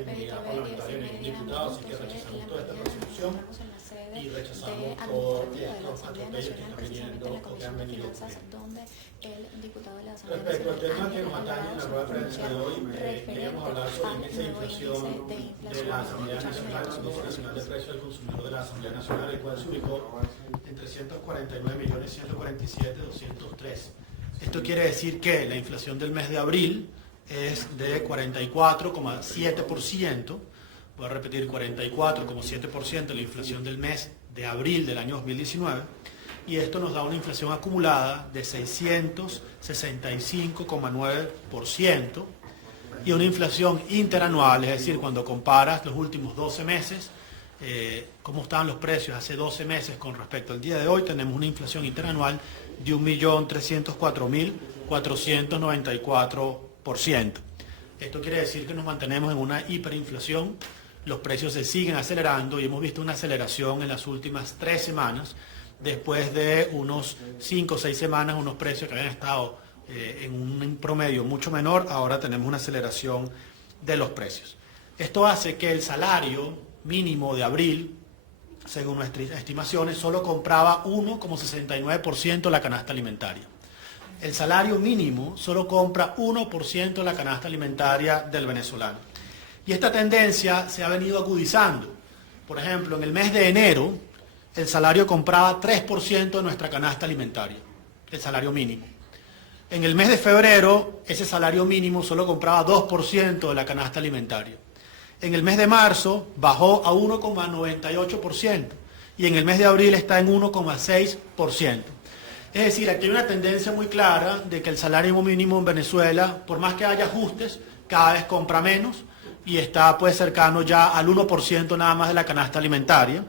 inmunidad parlamentaria a ningún diputado, así que rechazamos toda esta resolución y rechazamos todos estos atropellos que están viniendo o que han venido ocurriendo. Respecto al tema que nos atañe en la rueda de prensa de hoy, queríamos hablar sobre el índice de inflación de la Asamblea Nacional, el Índice Nacional de Precios del Consumidor de la Asamblea Nacional, el cual se ubicó en 349.147.203. Esto quiere decir que la inflación del mes de abril es de 44,7%, voy a repetir, 44,7% la inflación del mes de abril del año 2019, y esto nos da una inflación acumulada de 665,9% y una inflación interanual, es decir, cuando comparas los últimos 12 meses, cómo estaban los precios hace 12 meses con respecto al día de hoy, tenemos una inflación interanual de 1.304.494%. Esto quiere decir que nos mantenemos en una hiperinflación, los precios se siguen acelerando y hemos visto una aceleración en las últimas 3 semanas, después de unos 5 o 6 semanas, unos precios que habían estado en un promedio mucho menor, ahora tenemos una aceleración de los precios. Esto hace que el salario mínimo de abril, según nuestras estimaciones, solo compraba 1,69% la canasta alimentaria. El salario mínimo solo compra 1% la canasta alimentaria del venezolano. Y esta tendencia se ha venido agudizando. Por ejemplo, en el mes de enero, el salario compraba 3% de nuestra canasta alimentaria, el salario mínimo. En el mes de febrero, ese salario mínimo solo compraba 2% de la canasta alimentaria. En el mes de marzo bajó a 1,98% y en el mes de abril está en 1,6%. Es decir, aquí hay una tendencia muy clara de que el salario mínimo en Venezuela, por más que haya ajustes, cada vez compra menos y está pues cercano ya al 1% nada más de la canasta alimentaria.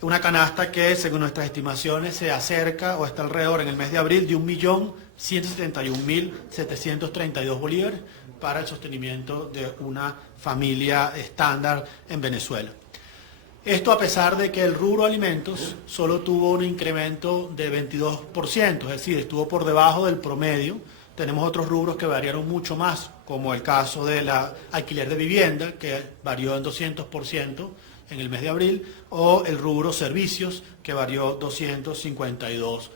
Una canasta que, según nuestras estimaciones, se acerca o está alrededor en el mes de abril de 1.171.732 bolívares para el sostenimiento de una familia estándar en Venezuela. Esto a pesar de que el rubro alimentos solo tuvo un incremento de 22%, es decir, estuvo por debajo del promedio. Tenemos otros rubros que variaron mucho más, como el caso del alquiler de vivienda, que varió en 200% en el mes de abril, o el rubro servicios, que varió 252%.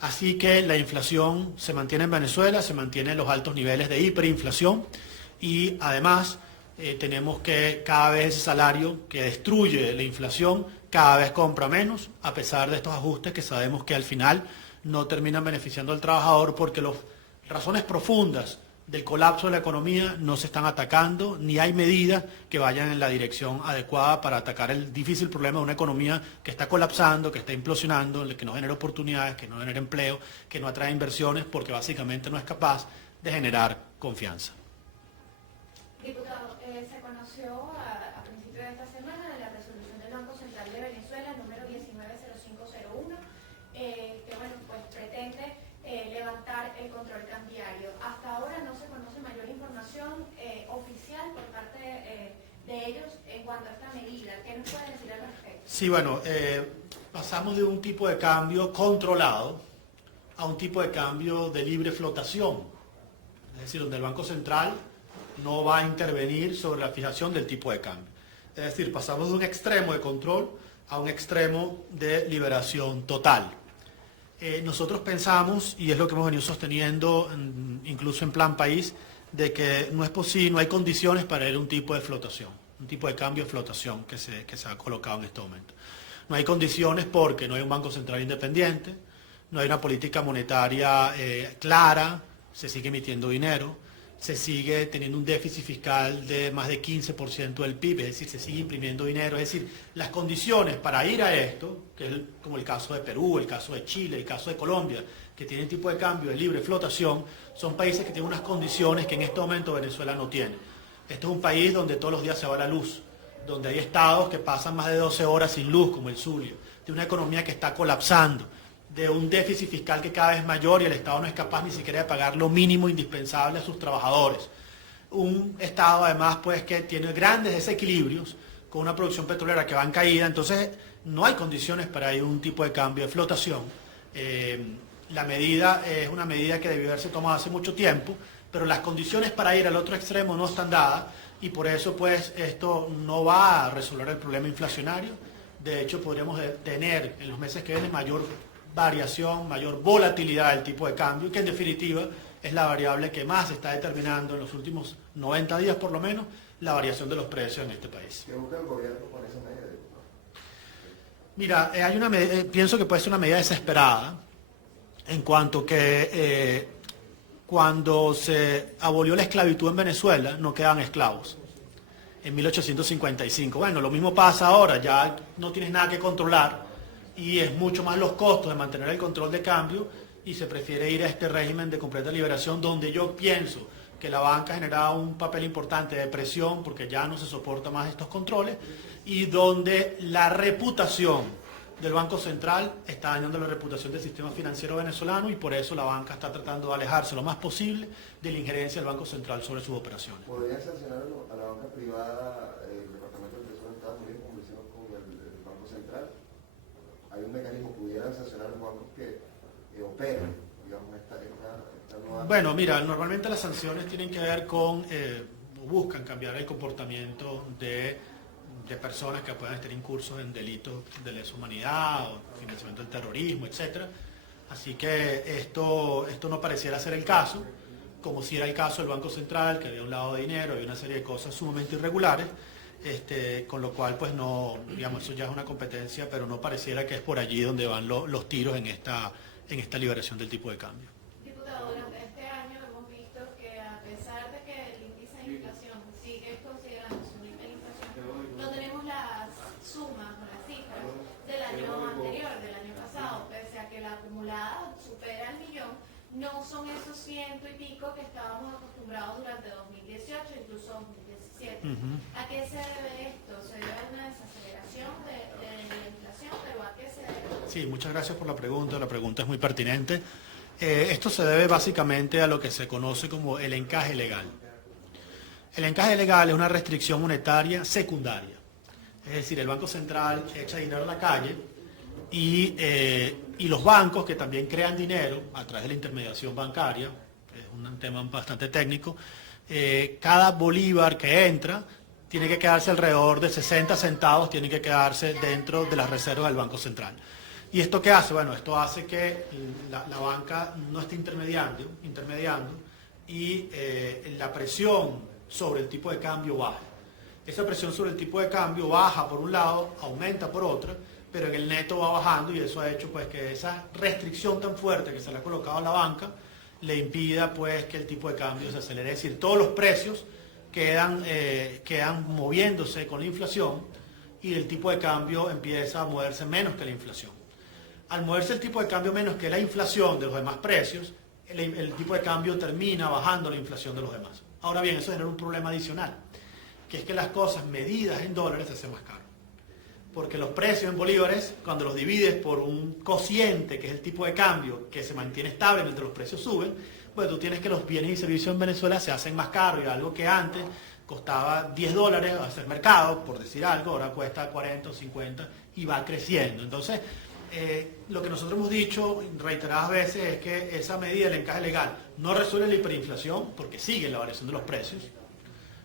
Así que la inflación se mantiene en Venezuela, se mantienen los altos niveles de hiperinflación y además tenemos que cada vez ese salario que destruye la inflación cada vez compra menos, a pesar de estos ajustes que sabemos que al final no terminan beneficiando al trabajador porque las razones profundas del colapso de la economía no se están atacando, ni hay medidas que vayan en la dirección adecuada para atacar el difícil problema de una economía que está colapsando, que está implosionando, que no genera oportunidades, que no genera empleo, que no atrae inversiones, porque básicamente no es capaz de generar confianza. Diputado, se conoció a principios de esta semana de la resolución del Banco Central de Venezuela, número 190501, que bueno, pues pretende levantar el control cambiario. Hasta ahora no se conoce mayor información oficial por parte de ellos en cuanto a esta medida. ¿Qué nos puede decir al respecto? Sí, bueno, pasamos de un tipo de cambio controlado a un tipo de cambio de libre flotación, es decir, donde el Banco Central no va a intervenir sobre la fijación del tipo de cambio. Es decir, pasamos de un extremo de control a un extremo de liberación total. Nosotros pensamos, y es lo que hemos venido sosteniendo incluso en Plan País, de que no es posible, no hay condiciones para ir a un tipo de flotación, un tipo de cambio de flotación que se ha colocado en este momento. No hay condiciones porque no hay un Banco Central independiente, no hay una política monetaria clara, se sigue emitiendo dinero, se sigue teniendo un déficit fiscal de más de 15% del PIB, es decir, se sigue imprimiendo dinero. Es decir, las condiciones para ir a esto, que es como el caso de Perú, el caso de Chile, el caso de Colombia, que tienen tipo de cambio de libre flotación, son países que tienen unas condiciones que en este momento Venezuela no tiene. Este es un país donde todos los días se va la luz, donde hay estados que pasan más de 12 horas sin luz, como el Zulia, de una economía que está colapsando, de un déficit fiscal que cada vez es mayor y el Estado no es capaz ni siquiera de pagar lo mínimo indispensable a sus trabajadores. Un Estado además pues que tiene grandes desequilibrios con una producción petrolera que va en caída, entonces no hay condiciones para ir a un tipo de cambio de flotación. La medida es una medida que debió haberse tomado hace mucho tiempo pero las condiciones para ir al otro extremo no están dadas y por eso pues esto no va a resolver el problema inflacionario. De hecho, podríamos tener en los meses que vienen mayor variación, mayor volatilidad del tipo de cambio, que en definitiva es la variable que más está determinando en los últimos 90 días por lo menos la variación de los precios en este país. ¿Qué busca el gobierno con esa medida? Mira, pienso que puede ser una medida desesperada en cuanto que cuando se abolió la esclavitud en Venezuela no quedaban esclavos. En 1855. Bueno, lo mismo pasa ahora, ya no tienes nada que controlar y es mucho más los costos de mantener el control de cambio y se prefiere ir a este régimen de completa liberación donde yo pienso que la banca generaba un papel importante de presión porque ya no se soporta más estos controles y donde la reputación del Banco Central está dañando la reputación del sistema financiero venezolano y por eso la banca está tratando de alejarse lo más posible de la injerencia del Banco Central sobre sus operaciones. ¿Podría sancionar a la banca privada el Departamento de Tesoro de Estados Unidos como lo hicieron con el Banco Central? ¿Hay un mecanismo? ¿Pudieran sancionar a los bancos que operan, digamos, esta nueva... Bueno, mira, normalmente las sanciones tienen que ver con, buscan cambiar el comportamiento de personas que puedan estar incursos en delitos de lesa humanidad o financiamiento del terrorismo, etc. Así que esto no pareciera ser el caso, como si era el caso del Banco Central, que había un lavado de dinero, había una serie de cosas sumamente irregulares, con lo cual pues no, digamos, eso ya es una competencia, pero no pareciera que es por allí donde van los tiros en esta liberación del tipo de cambio. Diputado, durante este año hemos visto que a pesar de que el índice de inflación sigue considerándose una hiperinflación, no tenemos las sumas o las cifras del año anterior, del año pasado, pese a que la acumulada supera el millón, no son esos ciento y pico que estábamos acostumbrados durante 2018, incluso 2017. ¿A qué se debe esto? ¿Se debe a una desaceleración de la inflación? ¿Pero a qué se debe? Sí, muchas gracias por la pregunta es muy pertinente. Esto se debe básicamente a lo que se conoce como el encaje legal. El encaje legal es una restricción monetaria secundaria. Es decir, el Banco Central echa dinero a la calle y los bancos que también crean dinero a través de la intermediación bancaria, es un tema bastante técnico, cada bolívar que entra tiene que quedarse alrededor de 60 centavos, tiene que quedarse dentro de las reservas del Banco Central. ¿Y esto qué hace? Bueno, esto hace que la banca no esté intermediando y la presión sobre el tipo de cambio baja. Esa presión sobre el tipo de cambio baja por un lado, aumenta por otro, pero en el neto va bajando y eso ha hecho pues que esa restricción tan fuerte que se le ha colocado a la banca le impida pues que el tipo de cambio se acelere. Es decir, todos los precios quedan moviéndose con la inflación y el tipo de cambio empieza a moverse menos que la inflación. Al moverse el tipo de cambio menos que la inflación de los demás precios, el tipo de cambio termina bajando la inflación de los demás. Ahora bien, eso genera un problema adicional, que es que las cosas medidas en dólares se hacen más caras. Porque los precios en bolívares, cuando los divides por un cociente, que es el tipo de cambio que se mantiene estable mientras los precios suben, pues tú tienes que los bienes y servicios en Venezuela se hacen más caros y algo que antes costaba $10 hacer mercado, por decir algo, ahora cuesta 40 o 50 y va creciendo. Entonces, lo que nosotros hemos dicho reiteradas veces es que esa medida del encaje legal no resuelve la hiperinflación porque sigue la variación de los precios,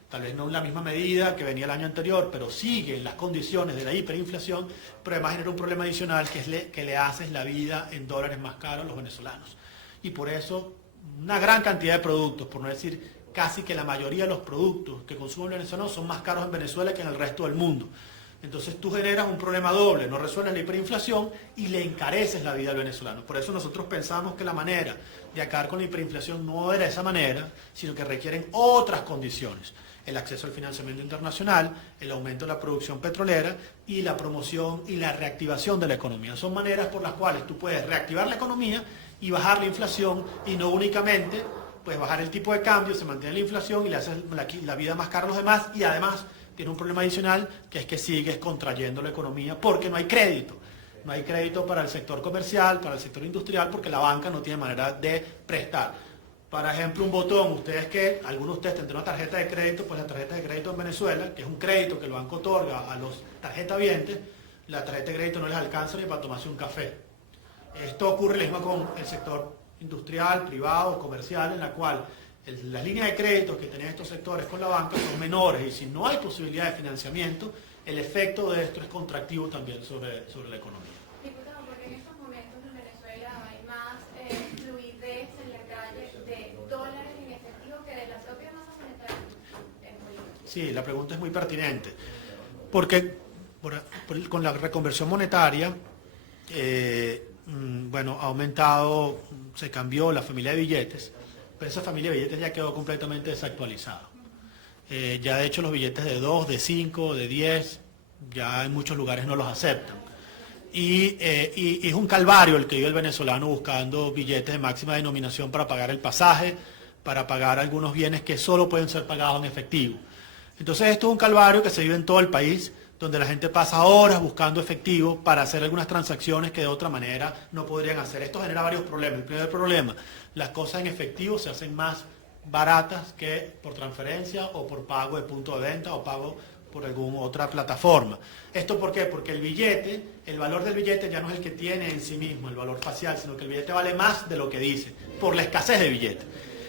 tal vez no en la misma medida que venía el año anterior, pero sigue en las condiciones de la hiperinflación, pero además genera un problema adicional que es que le haces la vida en dólares más caro a los venezolanos. Y por eso una gran cantidad de productos, por no decir casi que la mayoría de los productos que consumen los venezolanos son más caros en Venezuela que en el resto del mundo. Entonces tú generas un problema doble, no resuelves la hiperinflación y le encareces la vida al venezolano. Por eso nosotros pensamos que la manera de acabar con la hiperinflación no era esa manera, sino que requieren otras condiciones. El acceso al financiamiento internacional, el aumento de la producción petrolera y la promoción y la reactivación de la economía. Son maneras por las cuales tú puedes reactivar la economía y bajar la inflación y no únicamente pues bajar el tipo de cambio, se mantiene la inflación y le haces la vida más cara a los demás y además tiene un problema adicional que es que sigues contrayendo la economía porque no hay crédito. No hay crédito para el sector comercial, para el sector industrial, porque la banca no tiene manera de prestar. Por ejemplo, un botón, algunos de ustedes tendrán una tarjeta de crédito, pues la tarjeta de crédito en Venezuela, que es un crédito que el banco otorga a los tarjetavientes, la tarjeta de crédito no les alcanza ni para tomarse un café. Esto ocurre lo mismo con el sector industrial, privado, comercial, en la cual Las líneas de crédito que tenían estos sectores con la banca son menores y si no hay posibilidad de financiamiento, el efecto de esto es contractivo también sobre la economía. Diputado, porque en estos momentos en Venezuela hay más fluidez en la calle de dólares en efectivo que de la propia masa monetaria en Bolívar. Sí, la pregunta es muy pertinente, porque con la reconversión monetaria, bueno, ha aumentado, se cambió la familia de billetes, pero esa familia de billetes ya quedó completamente desactualizada. Ya de hecho los billetes de 2, de 5, de 10, ya en muchos lugares no los aceptan. Y es un calvario el que vive el venezolano buscando billetes de máxima denominación para pagar el pasaje, para pagar algunos bienes que solo pueden ser pagados en efectivo. Entonces esto es un calvario que se vive en todo el país, donde la gente pasa horas buscando efectivo para hacer algunas transacciones que de otra manera no podrían hacer. Esto genera varios problemas. El primer problema, las cosas en efectivo se hacen más baratas que por transferencia o por pago de punto de venta o pago por alguna otra plataforma. ¿Esto por qué? Porque el billete, el valor del billete ya no es el que tiene en sí mismo, el valor facial, sino que el billete vale más de lo que dice, por la escasez de billetes.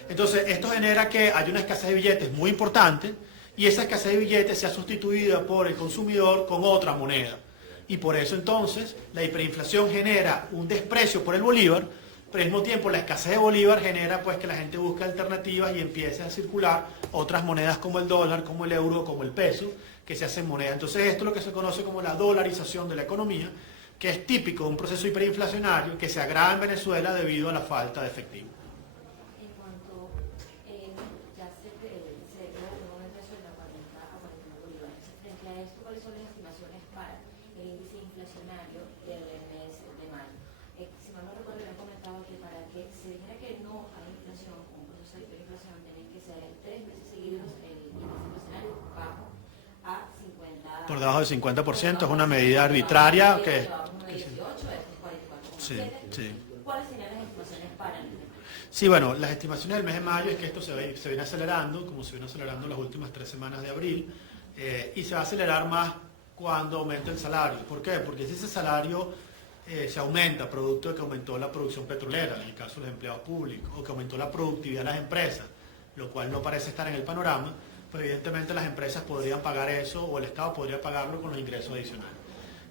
Entonces, esto genera que hay una escasez de billetes muy importante, y esa escasez de billetes se ha sustituido por el consumidor con otra moneda. Y por eso entonces la hiperinflación genera un desprecio por el bolívar, pero al mismo tiempo la escasez de bolívar genera pues que la gente busque alternativas y empiece a circular otras monedas como el dólar, como el euro, como el peso, que se hacen moneda. Entonces esto es lo que se conoce como la dolarización de la economía, que es típico de un proceso hiperinflacionario que se agrava en Venezuela debido a la falta de efectivo. Por debajo del 50%, es una medida arbitraria que... Sí, sí. ¿Cuáles serían las estimaciones para el mes? Sí, bueno, las estimaciones del mes de mayo es que esto se viene acelerando, como se viene acelerando las últimas 3 semanas de abril, y se va a acelerar más cuando aumente el salario. ¿Por qué? Porque si ese salario se aumenta producto de que aumentó la producción petrolera, en el caso de los empleados públicos, o que aumentó la productividad de las empresas, lo cual no parece estar en el panorama, pues evidentemente las empresas podrían pagar eso o el Estado podría pagarlo con los ingresos adicionales.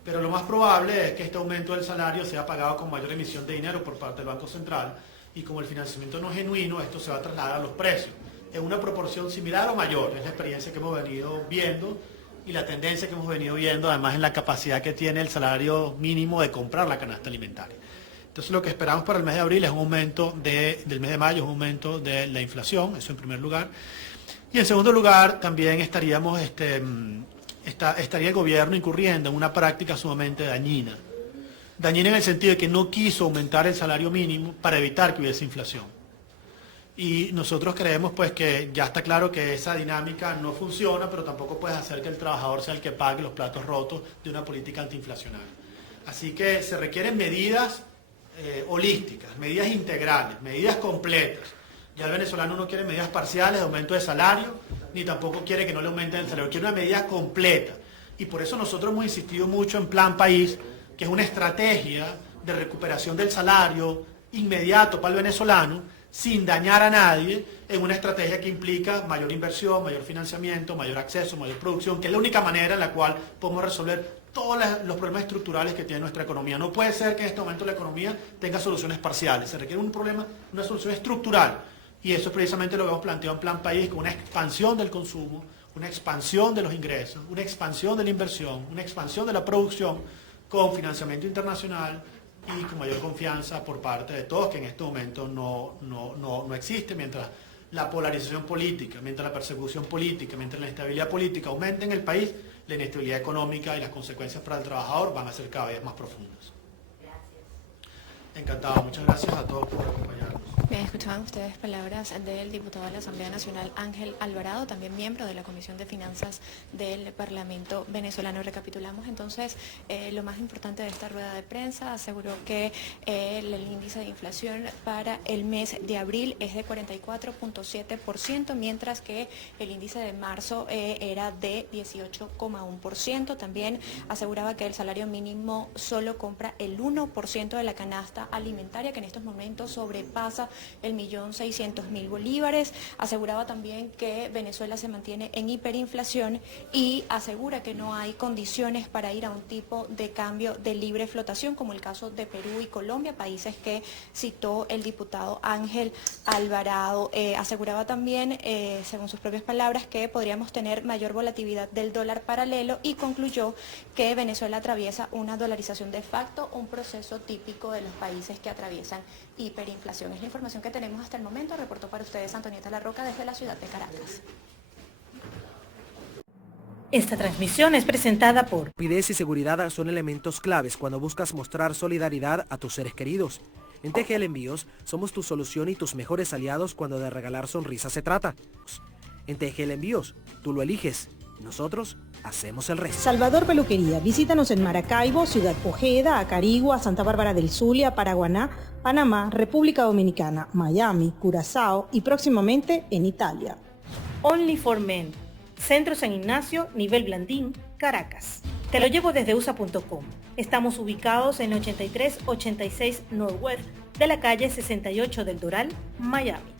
Pero lo más probable es que este aumento del salario sea pagado con mayor emisión de dinero por parte del Banco Central y como el financiamiento no es genuino, esto se va a trasladar a los precios en una proporción similar o mayor. Es la experiencia que hemos venido viendo y la tendencia que hemos venido viendo además en la capacidad que tiene el salario mínimo de comprar la canasta alimentaria. Entonces lo que esperamos para el mes de abril es un aumento del mes de mayo, es un aumento de la inflación, eso en primer lugar. Y en segundo lugar, también estaría el gobierno incurriendo en una práctica sumamente dañina. Dañina en el sentido de que no quiso aumentar el salario mínimo para evitar que hubiese inflación. Y nosotros creemos pues que ya está claro que esa dinámica no funciona, pero tampoco puedes hacer que el trabajador sea el que pague los platos rotos de una política antiinflacionaria. Así que se requieren medidas holísticas, medidas integrales, medidas completas. Ya el venezolano no quiere medidas parciales de aumento de salario, ni tampoco quiere que no le aumenten el salario, quiere una medida completa. Y por eso nosotros hemos insistido mucho en Plan País, que es una estrategia de recuperación del salario inmediato para el venezolano, sin dañar a nadie, en una estrategia que implica mayor inversión, mayor financiamiento, mayor acceso, mayor producción, que es la única manera en la cual podemos resolver todos los problemas estructurales que tiene nuestra economía. No puede ser que en este momento la economía tenga soluciones parciales, se requiere una solución estructural. Y eso es precisamente lo que hemos planteado en Plan País, con una expansión del consumo, una expansión de los ingresos, una expansión de la inversión, una expansión de la producción, con financiamiento internacional y con mayor confianza por parte de todos, que en este momento no existe, mientras la polarización política, mientras la persecución política, mientras la inestabilidad política aumenta en el país, la inestabilidad económica y las consecuencias para el trabajador van a ser cada vez más profundas. Gracias. Encantado, muchas gracias a todos por acompañarnos. Bien, escuchaban ustedes palabras del diputado de la Asamblea Nacional, Ángel Alvarado, también miembro de la Comisión de Finanzas del Parlamento venezolano. Recapitulamos entonces lo más importante de esta rueda de prensa. Aseguró que el índice de inflación para el mes de abril es de 44.7%, mientras que el índice de marzo era de 18.1%. También aseguraba que el salario mínimo solo compra el 1% de la canasta alimentaria, que en estos momentos sobrepasa 1.600.000 bolívares. Aseguraba también que Venezuela se mantiene en hiperinflación y asegura que no hay condiciones para ir a un tipo de cambio de libre flotación, como el caso de Perú y Colombia, países que citó el diputado Ángel Alvarado. Aseguraba también, según sus propias palabras, que podríamos tener mayor volatilidad del dólar paralelo y concluyó que Venezuela atraviesa una dolarización de facto, un proceso típico de los países que atraviesan hiperinflación. Es la información que tenemos hasta el momento. Reportó para ustedes Antonieta Larroca desde la ciudad de Caracas. Esta transmisión es presentada por Rapidez y seguridad son elementos claves cuando buscas mostrar solidaridad a tus seres queridos. En TGL Envíos somos tu solución y tus mejores aliados cuando de regalar sonrisas se trata. En TGL Envíos, tú lo eliges. Nosotros hacemos el resto. Salvador Peluquería. Visítanos en Maracaibo, Ciudad Ojeda, Acarigua, Santa Bárbara del Zulia, Paraguaná, Panamá, República Dominicana, Miami, Curazao y próximamente en Italia. Only for Men. Centro San Ignacio, nivel Blandín, Caracas. Te lo llevo desde USA.com. Estamos ubicados en 8386 Northwest de la calle 68 del Doral, Miami.